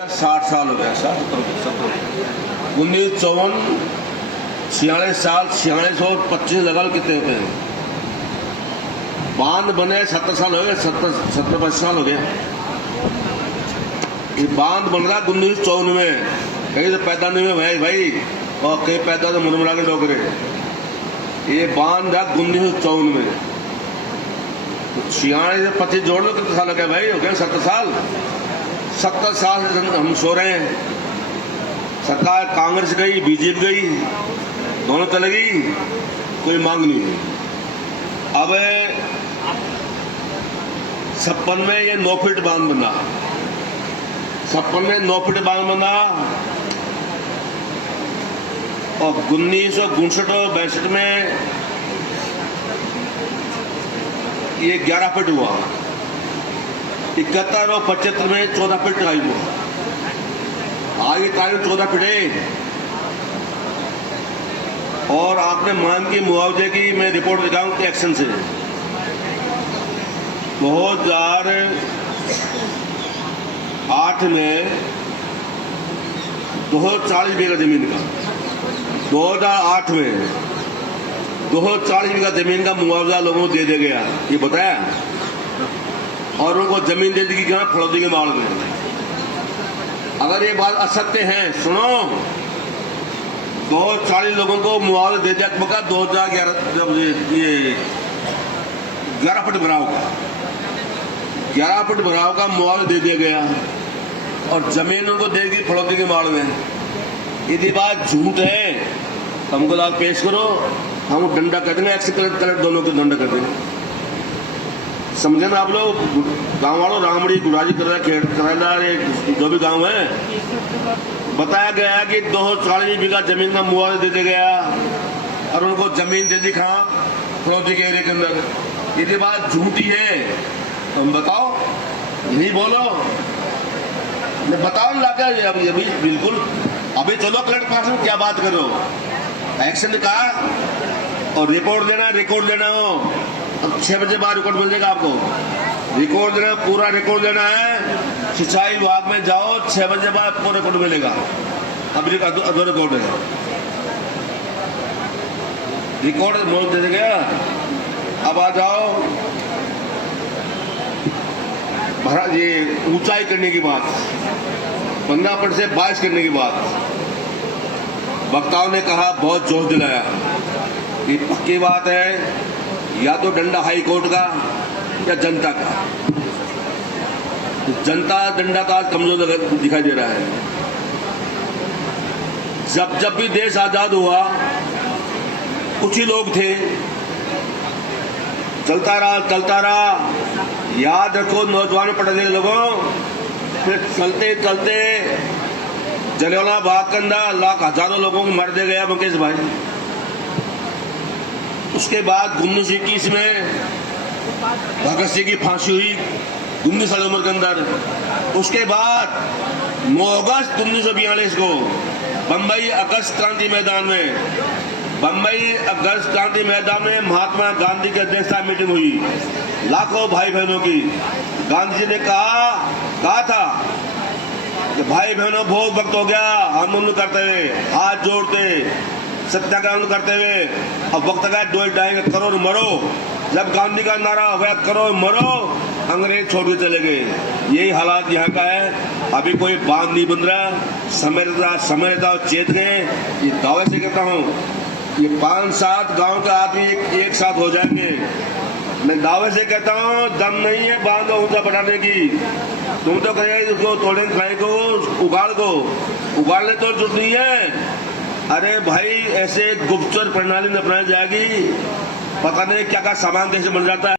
60 साल हो गया, 60 1954 46 साल 4625 लगल कितने होते हैं। बांध बने 70 साल हो गए, 70-75 साल हो गए। ये बांध बन रहा 1954 में, कहीं तो पैदा नहीं हुए भाई और कहीं पैदा तो मुनमुरा के डोगरे। ये बांध रहा 1954 में, 46 से 25 जोड़ लो कितने साल हो गए भाई, हो गए 70 साल। 70 साल से हम सो रहे हैं। सरकार कांग्रेस गई, बीजेपी गई, दोनों चले गई, कोई मांग नहीं हुई। अब 56 में ये 9 फीट बांध बना, 56 में 9 फीट बांध बना और 1959 और 62 में ये 11 फीट हुआ। 71 और 75 में 14 फीट आई हुआ। आगे तारीख 14 फीट है। और आपने मांग की मुआवजे की, मैं रिपोर्ट दिखाऊं कि एक्शन से 2008 में 240 बीघा जमीन का, 2008 में 240 बीघा जमीन का मुआवजा लोगों को दे दिया गया, ये बताया। और उनको जमीन दे दी गई फड़ौती के माल में। अगर ये बात असत्य है, सुनो, 240 लोगों को मुआवजा दे दिया। 2011 जब ये 11 फुट भराव का 11 फुट भराव का मुआवजा दे दिया गया और जमीन उनको दे दी फड़ौती के माल में। यदि बात झूठ है तो हमको लाभ पेश करो, हम डंडा कर देंगे, एक्स कलेक्टर दोनों को दंड कर देंगे। समझे ना आप लोग। गांव वालों, रामड़ी, गुराजी, करेला, जो भी गांव है, बताया गया कि 240 बीघा जमीन का मुआवजा दे दिया गया और उनको जमीन दे दी कहाँ, फड़ौती के एरिया के अंदर। यदि बात झूठी है तो हम बताओ, यही बोलो, बताओ लाकर अभी बिल्कुल। अभी चलो कलेक्टर पास में, क्या बात करो, एक्शन कहा और रिपोर्ट देना, रिकॉर्ड देना हो। अब 6 बजे बाद रिकॉर्ड मिल जाएगा आपको। रिकॉर्ड देना, पूरा रिकॉर्ड देना है। सिंचाई विभाग में जाओ, 6 बजे बाद पूरा रिकॉर्ड मिलेगा। अब अधो रिकॉर्ड है, रिकॉर्ड मोड़ दे देगा। अब आ जाओ, ये ऊंचाई करने की बात, 15 फुट से 22 करने की बात वक्ताओं ने कहा, बहुत जोश दिलाया। ये पक्की बात है, या तो डंडा हाई कोर्ट का या जनता का। जनता डंडा का कमजोर दिखाई दे रहा है। जब भी देश आजाद हुआ, कुछ ही लोग थे, चलता रहा। याद रखो नौजवान पढ़े लिखे लोगों, फिर चलते चलते जलियांवाला बाग के अंदर लाख हजारों लोगों को मार दिया गया मुकेश भाई। उसके बाद 1921 में भगत सिंह की फांसी हुई 19 साल उम्र के अंदर। उसके बाद 9 अगस्त 1942 को बंबई अगस्त क्रांति मैदान में महात्मा गांधी की अध्यक्षता में मीटिंग हुई, लाखों भाई बहनों की। गांधी जी ने कहा था कि भाई बहनों, बहुत वक्त हो गया आंदोलन करते हुए, हाथ जोड़ते, सत्याग्रह करते हुए। अब वक्त का डोल डाएंगे, करो मरो। जब गांधी का नारा हो गया, करो मरो, अंग्रेज छोड़ के चले गए। यही हालात यहाँ का है। अभी कोई बांध नहीं बन रहा, समय रहता चेत गए। ये दावे से कहता हूँ, ये 5-7 गांव के आदमी एक साथ हो जाएंगे। मैं दावे से कहता हूँ, दम नहीं है बांध ऊंचा बढ़ाने की। तुम तो कहे उसको तोड़े खाए को, उगाड़ने तो जरूरत नहीं है। अरे भाई, ऐसे गुप्तचर प्रणाली में अपनाई जाएगी, पता नहीं क्या सामान कैसे बन जाता है।